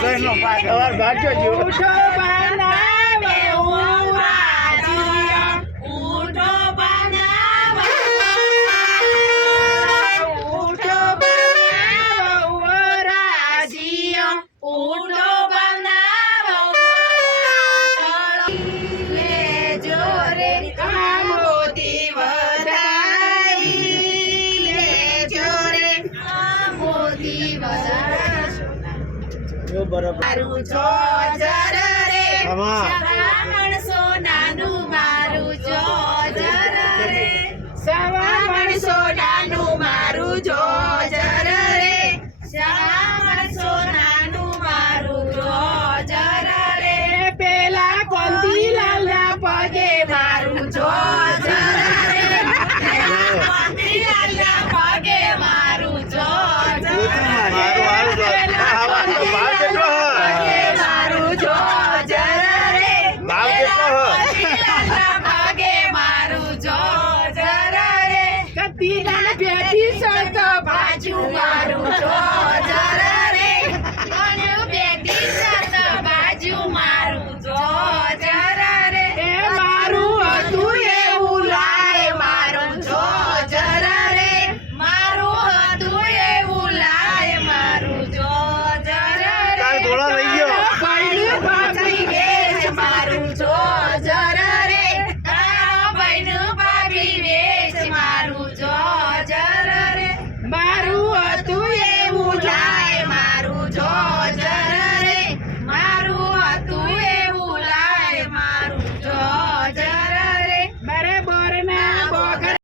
ભાગ્ય ઊંટો બનાવે ઉવાજીઓ, ઊંટો બનાવે ઊંટો બનાવે ઉવાજીઓ, ઊંટો બનાવે લેજો રે આમોદી વધાઈ, લેજો રે આમોદી વધાઈ મારું જોજર રે સવામણ સોનાનું મારું જોજર રે સવામણ સોનાનું મારું જોજર